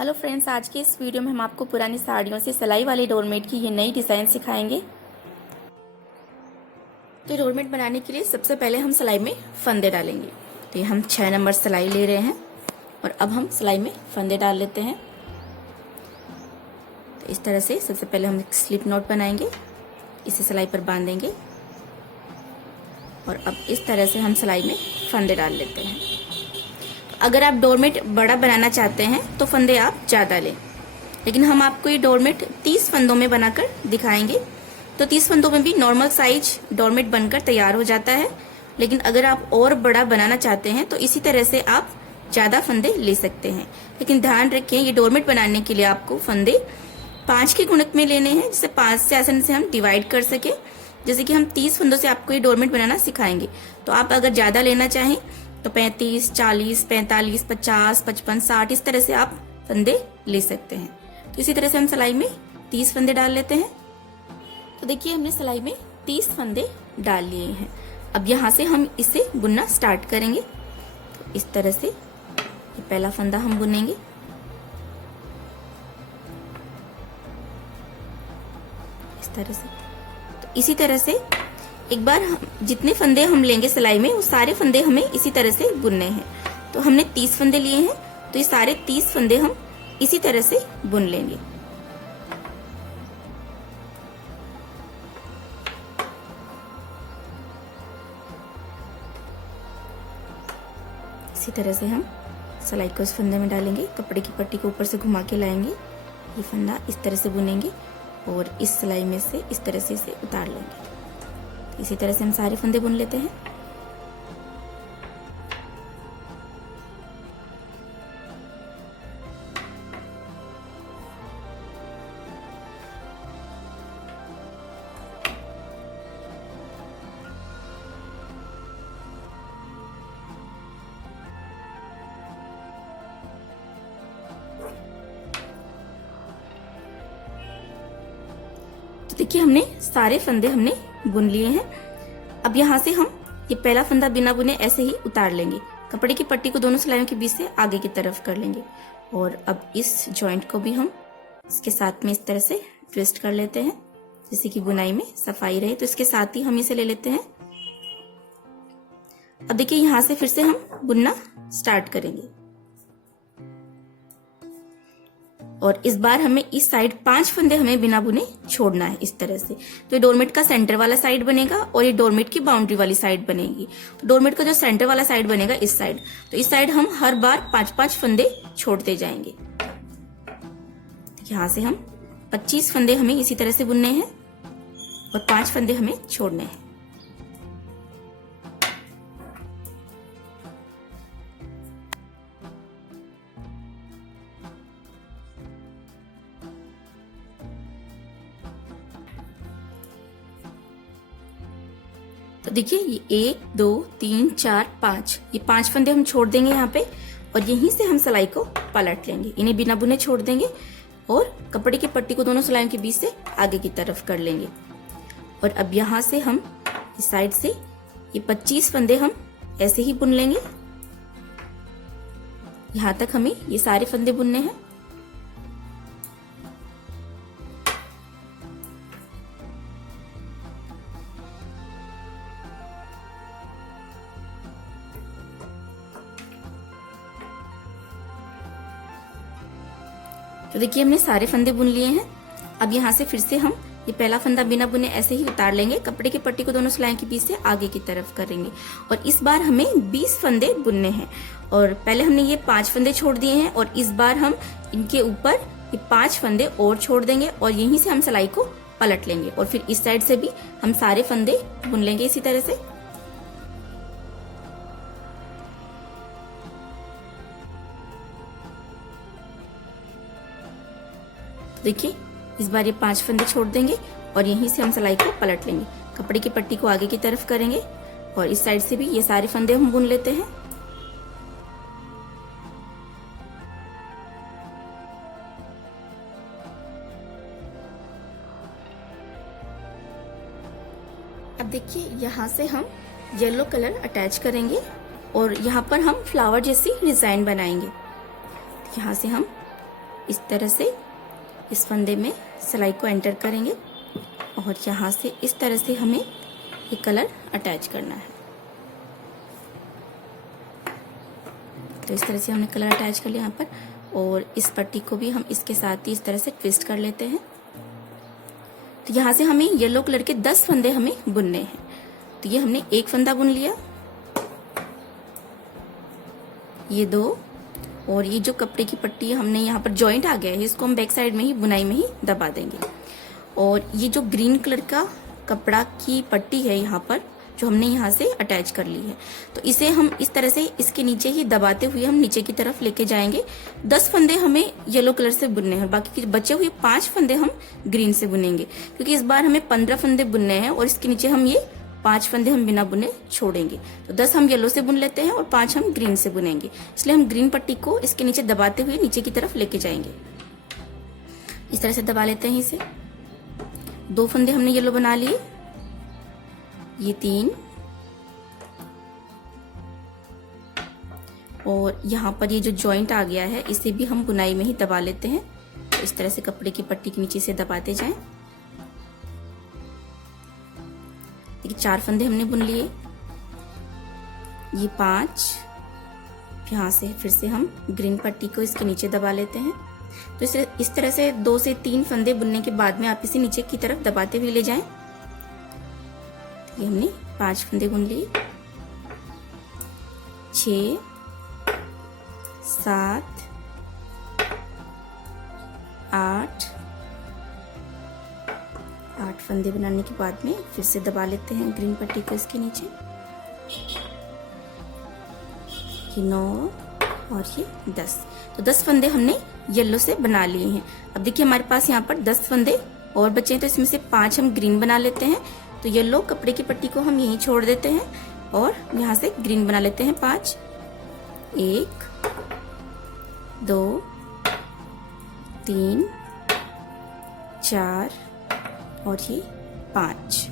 Hello friends, आज की इस वीडियो में हम आपको पुरानी साड़ियों से सिलाई वाली डोरमेट की ये नई डिज़ाइन सिखाएंगे। तो डोरमेट बनाने के लिए सबसे पहले हम सिलाई में फंदे डालेंगे। तो ये हम 6 नंबर सिलाई ले रहे हैं और अब हम सिलाई में फंदे डाल लेते हैं। तो इस तरह से सबसे पहले हम एक स्लिप नॉट बनाएंगे, इसे सिलाई पर बांधेंगे और अब इस तरह से हम सिलाई में फंदे डाल लेते हैं। अगर आप डोरमेट बड़ा बनाना चाहते हैं तो फंदे आप ज़्यादा लें, लेकिन हम आपको ये डोरमेट 30 फंदों में बनाकर दिखाएंगे। तो 30 फंदों में भी नॉर्मल साइज डोरमेट बनकर तैयार हो जाता है, लेकिन अगर आप और बड़ा बनाना चाहते हैं तो इसी तरह से आप ज़्यादा फंदे ले सकते हैं। लेकिन ध्यान रखें, ये डोरमेट बनाने के लिए आपको फंदे 5 के गुणक में लेने हैं, जिससे 5 से आसानी से हम डिवाइड कर सके। जैसे कि हम 30 फंदों से आपको ये डोरमेट बनाना सिखाएंगे। तो आप अगर ज़्यादा लेना चाहें तो 35, 40, 45, 50, 55, 60 इस तरह से आप फंदे ले सकते हैं। तो इसी तरह से हम सिलाई में 30 फंदे डाल लेते हैं। तो देखिए, हमने सिलाई में 30 फंदे डाल लिए हैं। अब यहाँ से हम इसे बुनना स्टार्ट करेंगे। तो इस तरह से ये पहला फंदा हम बुनेंगे। इस तरह से, तो इसी तरह से एक बार जितने फंदे हम लेंगे सिलाई में, वो सारे फंदे हमें इसी तरह से बुनने हैं। तो हमने 30 फंदे लिए हैं, तो ये सारे 30 फंदे हम इसी तरह से बुन लेंगे। इसी तरह से हम सिलाई को इस फंदे में डालेंगे, कपड़े की पट्टी को ऊपर से घुमा के लाएंगे, ये फंदा इस तरह से बुनेंगे और इस सिलाई में से इस तरह से इसे उतार लेंगे। इसी तरह से हम सारे फंदे बुन लेते हैं। तो देखिए, हमने सारे फंदे बुन लिए हैं। अब यहाँ से हम ये पहला फंदा बिना बुने ऐसे ही उतार लेंगे, कपड़े की पट्टी को दोनों सिलाइयों के बीच से आगे की तरफ कर लेंगे और अब इस जॉइंट को भी हम इसके साथ में इस तरह से ट्विस्ट कर लेते हैं, जिससे कि बुनाई में सफाई रहे। तो इसके साथ ही हम इसे ले लेते हैं। अब देखिए, यहाँ से फिर से हम बुनना स्टार्ट करेंगे और इस बार हमें इस साइड 5 फंदे हमें बिना बुने छोड़ना है, इस तरह से। तो ये डोरमेट का सेंटर वाला साइड बनेगा और ये डोरमेट की बाउंड्री वाली साइड बनेगी। तो डोरमेट का जो सेंटर वाला साइड बनेगा इस साइड, तो इस साइड हम हर बार 5-5 फंदे छोड़ते जाएंगे। यहाँ से हम 25 फंदे हमें इसी तरह से बुनने हैं और 5 फंदे हमें छोड़ने हैं। तो देखिए, ये 1, 2, 3, 4, 5 ये 5 फंदे हम छोड़ देंगे यहाँ पे और यहीं से हम सिलाई को पलट लेंगे। इन्हें बिना बुने छोड़ देंगे और कपड़े की पट्टी को दोनों सिलाइयों के बीच से आगे की तरफ कर लेंगे। और अब यहाँ से हम इस साइड से ये 25 फंदे हम ऐसे ही बुन लेंगे। यहाँ तक हमें ये सारे फंदे बुनने हैं। तो देखिए, हमने सारे फंदे बुन लिए हैं। अब यहाँ से फिर से हम ये पहला फंदा बिना बुने ऐसे ही उतार लेंगे, कपड़े की पट्टी को दोनों सिलाइयों के बीच से आगे की तरफ करेंगे और इस बार हमें 20 फंदे बुनने हैं। और पहले हमने ये 5 फंदे छोड़ दिए हैं और इस बार हम इनके ऊपर ये 5 फंदे और छोड़ देंगे और यहीं से हम सिलाई को पलट लेंगे और फिर इस साइड से भी हम सारे फंदे बुन लेंगे इसी तरह से। देखिए, इस बार ये 5 फंदे छोड़ देंगे और यहीं से हम सिलाई को पलट लेंगे, कपड़े की पट्टी को आगे की तरफ करेंगे और इस साइड से भी ये सारे फंदे हम बुन लेते हैं। अब देखिए, यहाँ से हम येलो कलर अटैच करेंगे और यहाँ पर हम फ्लावर जैसी डिजाइन बनाएंगे। यहाँ से हम इस तरह से इस फंदे में सिलाई को एंटर करेंगे और यहाँ से इस तरह से हमें ये कलर अटैच करना है। तो इस तरह से हमने कलर अटैच कर लिया यहाँ पर, और इस पट्टी को भी हम इसके साथ ही इस तरह से ट्विस्ट कर लेते हैं। तो यहाँ से हमें येलो कलर के 10 फंदे हमें बुनने हैं। तो ये हमने एक फंदा बुन लिया, ये 2, और ये जो कपड़े की पट्टी हमने यहाँ पर जॉइंट आ गया है, इसको हम बैक साइड में ही बुनाई में ही दबा देंगे। और ये जो ग्रीन कलर का कपड़ा की पट्टी है यहाँ पर, जो हमने यहाँ से अटैच कर ली है, तो इसे हम इस तरह से इसके नीचे ही दबाते हुए हम नीचे की तरफ लेके जाएंगे। 10 फंदे हमें येलो कलर से बुनने हैं, बाकी के बचे हुए 5 फंदे हम ग्रीन से बुनेंगे, क्योंकि इस बार हमें 15 फंदे बुनने हैं और इसके नीचे हम ये 5 फंदे हम बिना बुने छोड़ेंगे। तो 10 हम येलो से बुन लेते हैं और 5 हम ग्रीन से बुनेंगे, इसलिए हम ग्रीन पट्टी को इसके नीचे दबाते हुए नीचे की तरफ लेके जाएंगे। इस तरह से दबा लेते हैं इसे। 2 फंदे हमने येलो बना लिए, ये 3, और यहाँ पर ये जो जॉइंट आ गया है इसे भी हम बुनाई में ही दबा लेते हैं। तो इस तरह से कपड़े की पट्टी के नीचे से दबाते जाएं। देखिए 4 फंदे हमने बुन लिए, ये 5, यहाँ से फिर से हम ग्रीन पट्टी को इसके नीचे दबा लेते हैं। तो इस तरह से 2 से 3 फंदे बुनने के बाद में आप इसे नीचे की तरफ दबाते हुए ले जाएं। ये हमने 5 फंदे बुन लिए, 6, 7, 8 फंदे बनाने के बाद में फिर से दबा लेते हैं ग्रीन पट्टी को इसके नीचे। ये 9 और ये 10। तो 10 फंदे हमने येलो से बना लिए हैं। अब देखिए हमारे पास यहाँ पर 10 फंदे और बचे हैं, तो इसमें से 5 हम ग्रीन बना लेते हैं। तो येलो कपड़े की पट्टी को हम यहीं छोड़ देते हैं और यहाँ से ग्रीन बना लेते हैं 5। 1, 2, 3, 4 और ये 5।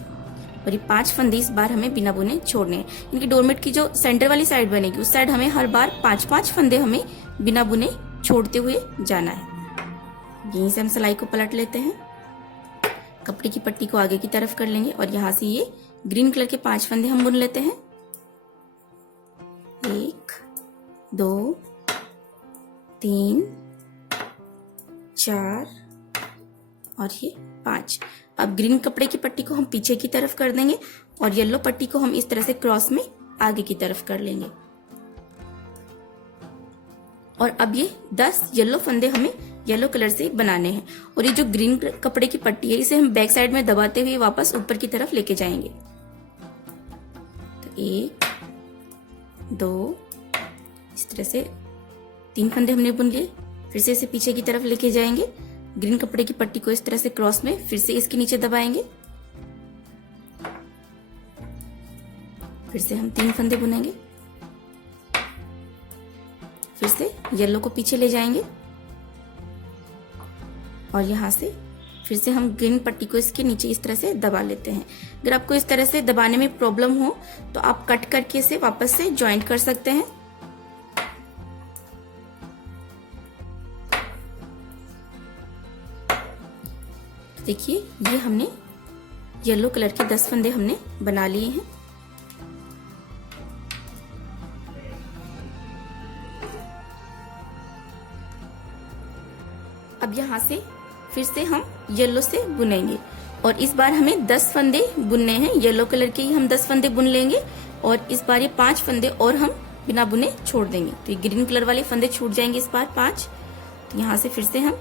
और ये 5 फंदे इस बार हमें बिना बुने छोड़ने हैं। इनकी डोरमेट की जो सेंटर वाली साइड बनेगी उस साइड हमें हर बार 5-5 फंदे हमें बिना बुने छोड़ते हुए जाना है। यहीं से हम सिलाई को पलट लेते हैं, कपड़े की पट्टी को आगे की तरफ कर लेंगे और यहाँ से ये ग्रीन कलर के 5 फंदे हम बुन लेते हैं। 1, 2, 3, 4 और ये 5। अब ग्रीन कपड़े की पट्टी को हम पीछे की तरफ कर देंगे और येलो पट्टी को हम इस तरह से क्रॉस में आगे की तरफ कर लेंगे। और अब ये 10 येलो फंदे हमें येलो कलर से बनाने हैं। और ये जो ग्रीन कपड़े की पट्टी है इसे हम बैक साइड में दबाते हुए वापस ऊपर की तरफ लेके जाएंगे। तो 1, 2, इस तरह से 3 फंदे हमने बुन लिए। फिर से इसे पीछे की तरफ लेके जाएंगे, ग्रीन कपड़े की पट्टी को इस तरह से क्रॉस में फिर से इसके नीचे दबाएंगे। फिर से हम 3 फंदे बुनेंगे, फिर से येलो को पीछे ले जाएंगे और यहाँ से फिर से हम ग्रीन पट्टी को इसके नीचे इस तरह से दबा लेते हैं। अगर आपको इस तरह से दबाने में प्रॉब्लम हो तो आप कट करके इसे वापस से ज्वाइंट कर सकते हैं। देखिए ये हमने येलो कलर के 10 फंदे हमने बना लिए हैं। अब यहाँ से फिर से हम येलो से बुनेंगे और इस बार हमें 10 फंदे बुनने हैं। येलो कलर के ही हम 10 फंदे बुन लेंगे और इस बार ये 5 फंदे और हम बिना बुने छोड़ देंगे। तो ये ग्रीन कलर वाले फंदे छूट जाएंगे इस बार 5। तो यहाँ से फिर से हम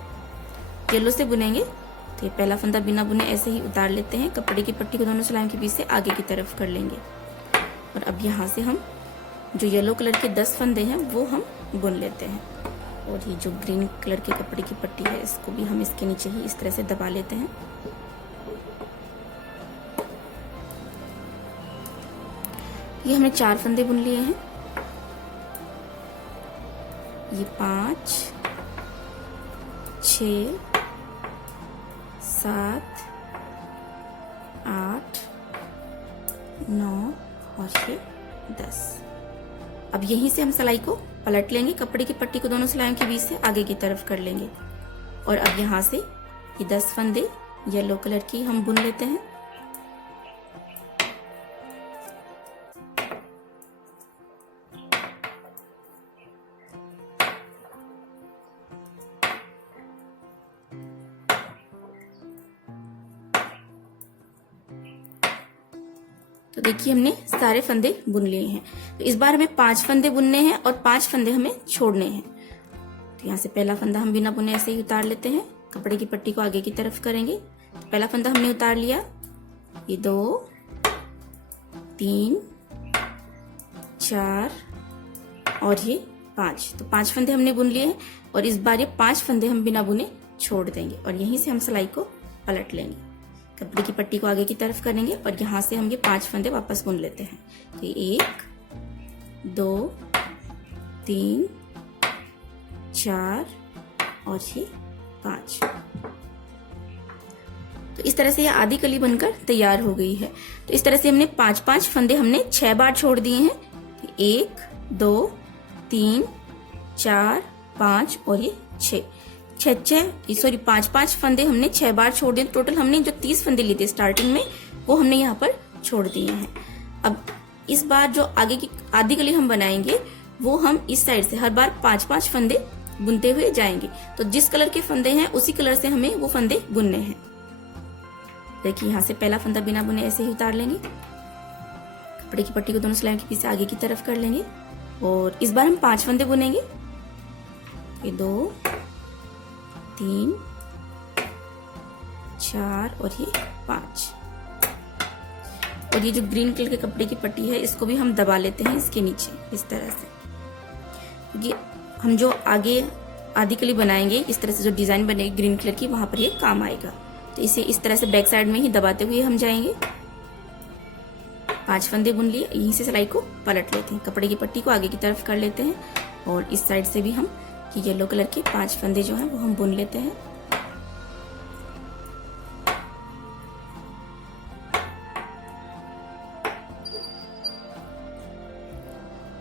येलो से बुनेंगे। तो ये पहला फंदा बिना बुने ऐसे ही उतार लेते हैं, कपड़े की पट्टी को दोनों सिलाइयों के बीच से आगे की तरफ कर लेंगे। और अब यहाँ से हम जो येलो कलर के 10 फंदे हैं वो हम बुन लेते हैं। और ये जो ग्रीन कलर के कपड़े की पट्टी है इसको भी हम इसके नीचे ही इस तरह से दबा लेते हैं। ये हमने 4 फंदे बुन लिए हैं। ये 5, 6, 7, 8, 9 और ये 10। अब यहीं से हम सिलाई को पलट लेंगे, कपड़े की पट्टी को दोनों सिलाइयों के बीच से आगे की तरफ कर लेंगे। और अब यहाँ से ये 10 फंदे येलो कलर की हम बुन लेते हैं। तो देखिए हमने सारे फंदे बुन लिए हैं। तो इस बार हमें 5 फंदे बुनने हैं और 5 फंदे हमें छोड़ने हैं। तो यहाँ से पहला फंदा हम बिना बुने ऐसे ही उतार लेते हैं। कपड़े की पट्टी को आगे की तरफ करेंगे। तो पहला फंदा हमने उतार लिया, ये 2 3 4 और ये 5। तो 5 फंदे हमने बुन लिए हैं और इस बार ये 5 फंदे हम बिना बुने छोड़ देंगे और यहीं से हम सिलाई को पलट लेंगे। कपड़े की पट्टी को आगे की तरफ करेंगे और यहाँ से हम ये 5 फंदे वापस बुन लेते हैं। तो 1 2 3 4 और ये 5। तो इस तरह से ये आधी कली बनकर तैयार हो गई है। तो इस तरह से हमने 5-5 फंदे हमने 6 बार छोड़ दिए हैं। 1 2 3 4 5 और ये 6 5 फंदे हमने 6 बार छोड़ दिए। टोटल हमने जो 30 फंदे लिए थे स्टार्टिंग में वो हमने यहाँ पर छोड़ दिए हैं। अब इस बार जो आगे की आधी कली हम बनाएंगे वो हम इस साइड से हर बार 5-5 फंदे बुनते हुए जाएंगे। तो जिस कलर के फंदे हैं उसी कलर से हमें वो फंदे बुनने हैं। देखिए यहाँ से पहला फंदा बिना बुने ऐसे ही उतार लेंगे। कपड़े की पट्टी को दोनों सिलाई के पीछे आगे की तरफ कर लेंगे और इस बार हम 5 फंदे बुनेंगे। ये 2 3 4 और ये 5। और ये जो ग्रीन कलर के कपड़े की पट्टी है इसको भी हम दबा लेते हैं इसके नीचे इस तरह से, क्योंकि हम जो आगे आधी कली बनाएंगे इस तरह से जो डिजाइन बनेगी ग्रीन कलर की वहां पर ये काम आएगा। तो इसे इस तरह से बैक साइड में ही दबाते हुए हम जाएंगे। 5 फंदे बुन लिए, यहीं से सिलाई को पलट लेते हैं। कपड़े की पट्टी को आगे की तरफ कर लेते हैं और इस साइड से भी हम येलो कलर के 5 फंदे जो हैं वो हम बुन लेते हैं।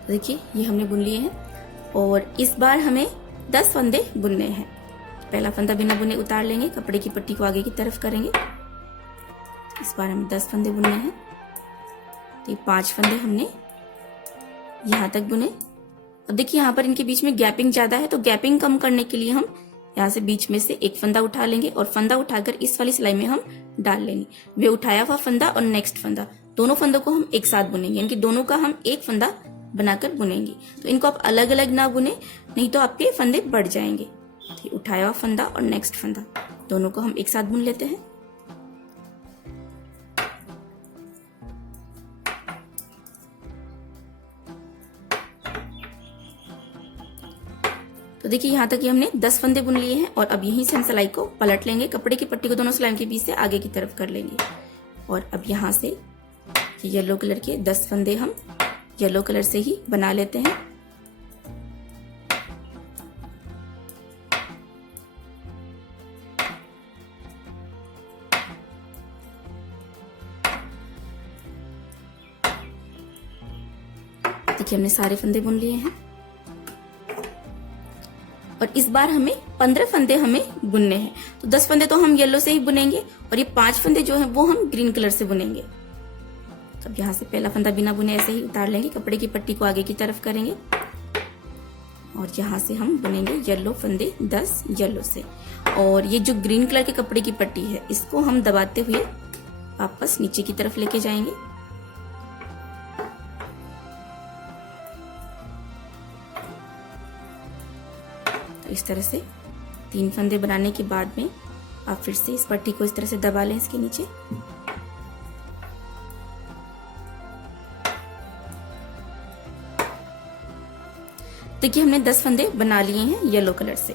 देखिए ये हमने बुन लिए हैं और इस बार हमें 10 फंदे बुनने हैं। पहला फंदा बिना बुने उतार लेंगे, कपड़े की पट्टी को आगे की तरफ करेंगे। इस बार हमें 10 फंदे बुनने हैं। तो ये 5 फंदे हमने यहाँ तक बुने। अब देखिए यहाँ पर इनके बीच में गैपिंग ज्यादा है, तो गैपिंग कम करने के लिए हम यहाँ से बीच में से एक फंदा उठा लेंगे और फंदा उठाकर इस वाली सिलाई में हम डाल लेंगे। वे उठाया हुआ फंदा और नेक्स्ट फंदा दोनों फंदों को हम एक साथ बुनेंगे, यानी कि दोनों का हम एक फंदा बनाकर बुनेंगे। तो इनको आप अलग अलग ना बुने, नहीं तो आपके फंदे बढ़ जाएंगे। तो उठाया हुआ फंदा और नेक्स्ट फंदा दोनों को हम एक साथ बुन लेते हैं। तो देखिए यहाँ तक ये हमने 10 फंदे बुन लिए हैं और अब यहीं से हम सिलाई को पलट लेंगे। कपड़े की पट्टी को दोनों सिलाई के बीच से आगे की तरफ कर लेंगे और अब यहाँ से येलो कलर के 10 फंदे हम येलो कलर से ही बना लेते हैं। देखिए हमने सारे फंदे बुन लिए हैं और इस बार हमें 15 फंदे हमें बुनने हैं। तो 10 फंदे तो हम येलो से ही बुनेंगे और ये 5 फंदे जो हैं वो हम ग्रीन कलर से बुनेंगे। तो अब यहाँ से पहला फंदा बिना बुने ऐसे ही उतार लेंगे, कपड़े की पट्टी को आगे की तरफ करेंगे और यहाँ से हम बुनेंगे येलो फंदे 10 येलो से। और ये जो ग्रीन कलर के कपड़े की पट्टी है इसको हम दबाते हुए वापस नीचे की तरफ लेके जाएंगे। तो इस तरह से 3 फंदे बनाने के बाद में आप फिर से इस पट्टी को इस तरह से दबा लें इसके नीचे। देखिए हमने 10 फंदे बना लिए हैं येलो कलर से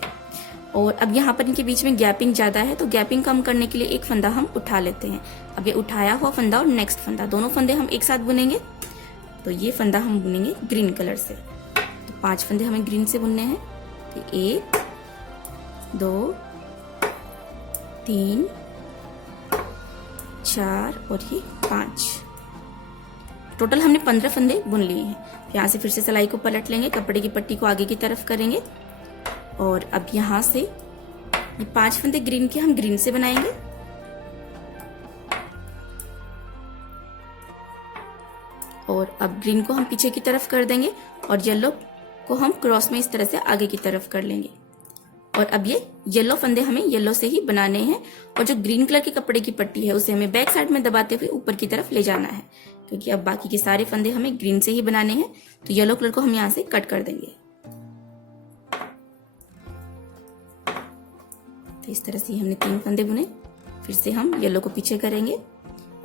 और अब यहाँ पर इनके बीच में गैपिंग ज्यादा है, तो गैपिंग कम करने के लिए एक फंदा हम उठा लेते हैं। अब ये उठाया हुआ फंदा और नेक्स्ट फंदा दोनों फंदे हम एक साथ बुनेंगे। तो ये फंदा हम बुनेंगे ग्रीन कलर से। तो 5 फंदे हमें ग्रीन से बुनने हैं। तो 1 2 3 4 और ये 5, टोटल हमने 15 फंदे बुन लिए हैं। यहाँ से फिर से सिलाई को पलट लेंगे, कपड़े की पट्टी को आगे की तरफ करेंगे और अब यहाँ से ये 5 फंदे ग्रीन के हम ग्रीन से बनाएंगे। और अब ग्रीन को हम पीछे की तरफ कर देंगे और येलो को हम क्रॉस में इस तरह से आगे की तरफ कर लेंगे। और अब ये येलो फंदे हमें येलो से ही बनाने हैं और जो ग्रीन कलर के कपड़े की पट्टी है उसे हमें बैक साइड में दबाते हुए ऊपर की तरफ ले जाना है, क्योंकि अब बाकी के सारे फंदे हमें ग्रीन से ही बनाने हैं। तो येलो कलर को हम यहाँ से कट कर देंगे। तो इस तरह से हमने 3 फंदे बुने। फिर से हम येलो को पीछे करेंगे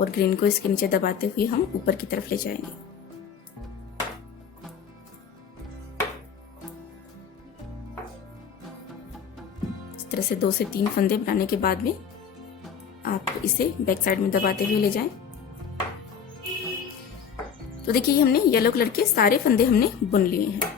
और ग्रीन को इसके नीचे दबाते हुए हम ऊपर की तरफ ले जाएंगे। इस तरह से 2 से 3 फंदे बनाने के बाद में आप इसे बैक साइड में दबाते हुए ले जाएं। तो देखिए हमने येलो कलर के सारे फंदे हमने बुन लिए हैं।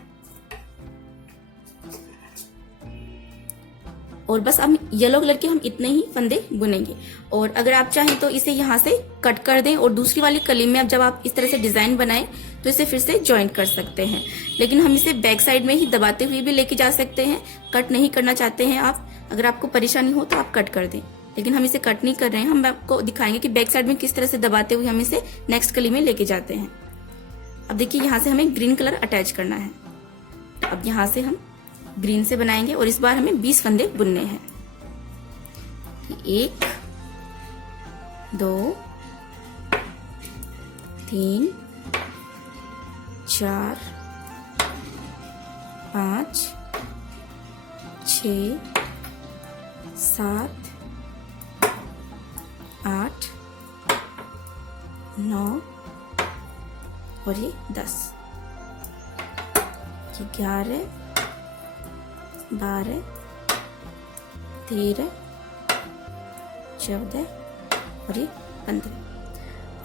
और बस अब येलो कलर के हम इतने ही फंदे बुनेंगे। और अगर आप चाहें तो इसे यहाँ से कट कर दें और दूसरी वाली कली में अब जब आप इस तरह से डिजाइन बनाएं तो इसे फिर से ज्वाइंट कर सकते हैं। लेकिन हम इसे बैक साइड में ही दबाते हुए भी लेके जा सकते हैं। कट नहीं करना चाहते हैं आप, अगर आपको परेशानी हो तो आप कट कर दें, लेकिन हम इसे कट नहीं कर रहे हैं। हम आपको दिखाएंगे कि बैक साइड में किस तरह से दबाते हुए हम इसे नेक्स्ट कली में लेके जाते हैं। अब देखिए यहाँ से हमें ग्रीन कलर अटैच करना है। अब यहाँ से हम ग्रीन से बनाएंगे और इस बार हमें 20 फंदे बुनने हैं। 1 2 3 4 5 6 7 8 9 और ये 10, 11 12 13 14 और ये 15।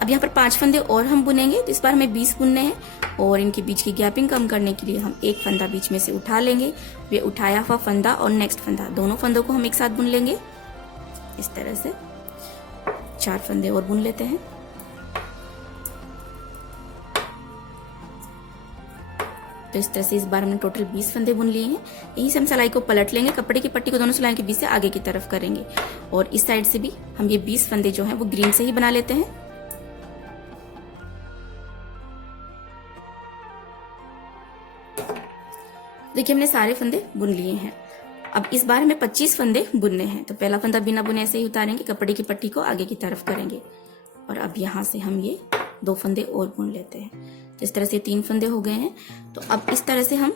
अब यहाँ पर 5 फंदे और हम बुनेंगे। तो इस बार हमें 20 बुनने हैं और इनके बीच की गैपिंग कम करने के लिए हम एक फंदा बीच में से उठा लेंगे। वे उठाया हुआ फंदा और नेक्स्ट फंदा, दोनों फंदों को हम एक साथ बुन लेंगे। इस तरह से 4 फंदे और बुन लेते हैं। तो इस तरह से इस बार हमने टोटल 20 फंदे बुन लिए हैं। यहीं से हम सिलाई को पलट लेंगे, कपड़े की पट्टी को दोनों सिलाई के बीच से आगे की तरफ करेंगे और इस साइड से भी हम ये 20 फंदे जो हैं वो ग्रीन से ही बना लेते हैं। देखिए हमने सारे फंदे बुन लिए हैं। अब इस बार हमें 25 फंदे बुनने हैं। तो पहला फंदा बिना बुने ऐसे ही उतारेंगे, कपड़े की पट्टी को आगे की तरफ करेंगे और अब यहाँ से हम ये 2 फंदे और बुन लेते हैं। तो इस तरह से 3 फंदे हो गए हैं। तो अब इस तरह से हम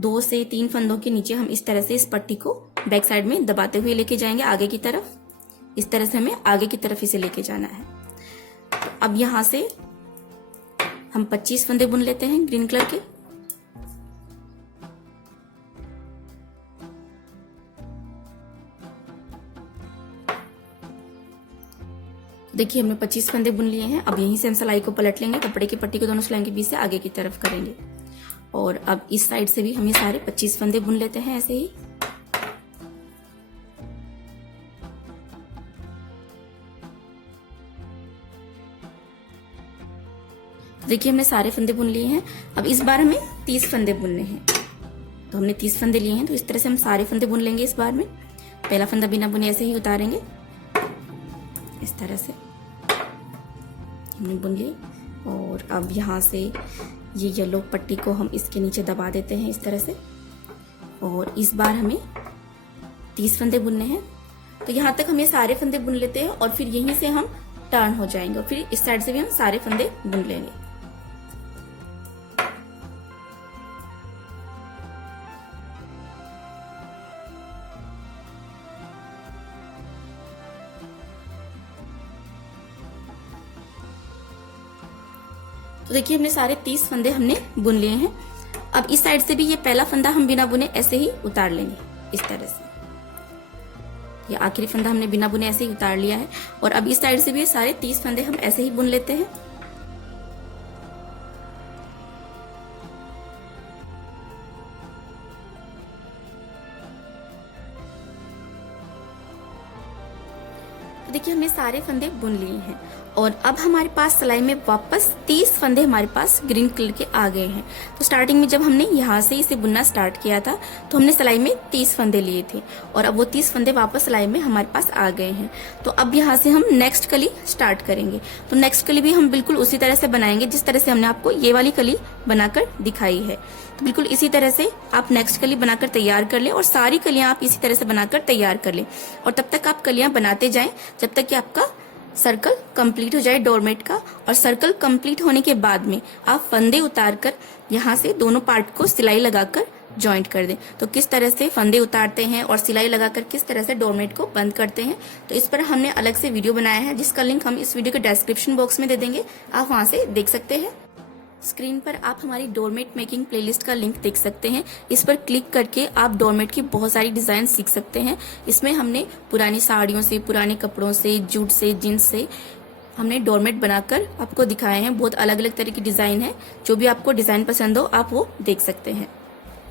2 से 3 फंदों के नीचे हम इस तरह से इस पट्टी को बैक साइड में दबाते हुए लेके जाएंगे आगे की तरफ। इस तरह से हमें आगे की तरफ इसे लेके जाना है। तो अब यहाँ से हम 25 फंदे बुन लेते हैं ग्रीन कलर के। देखिए हमने 25 फंदे बुन लिए हैं। अब यहीं से हम सिलाई को पलट लेंगे, कपड़े की पट्टी को दोनों सिलाई के बीच से आगे की तरफ करेंगे और अब इस साइड से भी हम ये सारे 25 फंदे बुन लेते हैं ऐसे ही। देखिए हमने सारे फंदे बुन लिए हैं। अब इस बार हमें 30 फंदे बुनने हैं। तो हमने 30 फंदे लिए हैं, तो इस तरह से हम सारे फंदे बुन लेंगे इस बार में। पहला फंदा बिना बुने ऐसे ही उतारेंगे, इस तरह से हमने बुन लिए। और अब यहाँ से ये येलो पट्टी को हम इसके नीचे दबा देते हैं इस तरह से और इस बार हमें 30 फंदे बुनने हैं। तो यहाँ तक हम ये सारे फंदे बुन लेते हैं और फिर यहीं से हम टर्न हो जाएंगे और फिर इस साइड से भी हम सारे फंदे बुन लेंगे। तो देखिए हमने सारे 30 फंदे हमने बुन लिए हैं। अब इस साइड से भी ये पहला फंदा हम बिना बुने ऐसे ही उतार लेंगे इस तरह से। ये आखिरी फंदा हमने बिना बुने ऐसे ही उतार लिया है और अब इस साइड से भी ये सारे 30 फंदे हम ऐसे ही बुन लेते हैं। तो देखिए हमने सारे फंदे बुन लिए हैं और अब हमारे पास सिलाई में वापस 30 फंदे हमारे पास ग्रीन कलर के आ गए हैं। तो स्टार्टिंग में जब हमने यहाँ से इसे बुनना स्टार्ट किया था तो हमने सिलाई में 30 फंदे लिए थे और अब वो 30 फंदे वापस सिलाई में हमारे पास आ गए हैं। तो अब यहाँ से हम नेक्स्ट कली स्टार्ट करेंगे। तो नेक्स्ट कली भी हम बिल्कुल उसी तरह से बनाएंगे जिस तरह से हमने आपको ये वाली कली बनाकर दिखाई है। तो बिल्कुल इसी तरह से आप नेक्स्ट कली बनाकर तैयार कर लें और सारी कलियां आप इसी तरह से बनाकर तैयार कर लें और तब तक आप कलियां बनाते जाएं जब तक कि आपका सर्कल कंप्लीट हो जाए डोरमेट का। और सर्कल कंप्लीट होने के बाद में आप फंदे उतार कर यहाँ से दोनों पार्ट को सिलाई लगाकर जॉइंट कर दें। तो किस तरह से फंदे उतारते हैं और सिलाई लगाकर किस तरह से डोरमेट को बंद करते हैं, तो इस पर हमने अलग से वीडियो बनाया है जिसका लिंक हम इस वीडियो के डिस्क्रिप्शन बॉक्स में दे देंगे, आप वहां से देख सकते हैं। स्क्रीन पर आप हमारी डोरमेट मेकिंग प्लेलिस्ट का लिंक देख सकते हैं। इस पर क्लिक करके आप डोरमेट की बहुत सारी डिजाइन सीख सकते हैं। इसमें हमने पुरानी साड़ियों से, पुराने कपड़ों से, जूट से, जींस से हमने डोरमेट बनाकर आपको दिखाए हैं। बहुत अलग अलग तरह की डिजाइन है, जो भी आपको डिजाइन पसंद हो आप वो देख सकते हैं।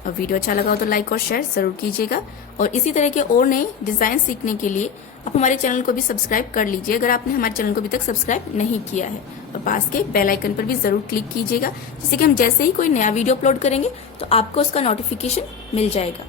और वीडियो अच्छा लगा हो तो लाइक और शेयर जरूर कीजिएगा और इसी तरह के और नए डिजाइन सीखने के लिए आप हमारे चैनल को भी सब्सक्राइब कर लीजिए अगर आपने हमारे चैनल को अभी तक सब्सक्राइब नहीं किया है। और पास के बेल आइकन पर भी जरूर क्लिक कीजिएगा जिससे कि हम जैसे ही कोई नया वीडियो अपलोड करेंगे तो आपको उसका नोटिफिकेशन मिल जाएगा।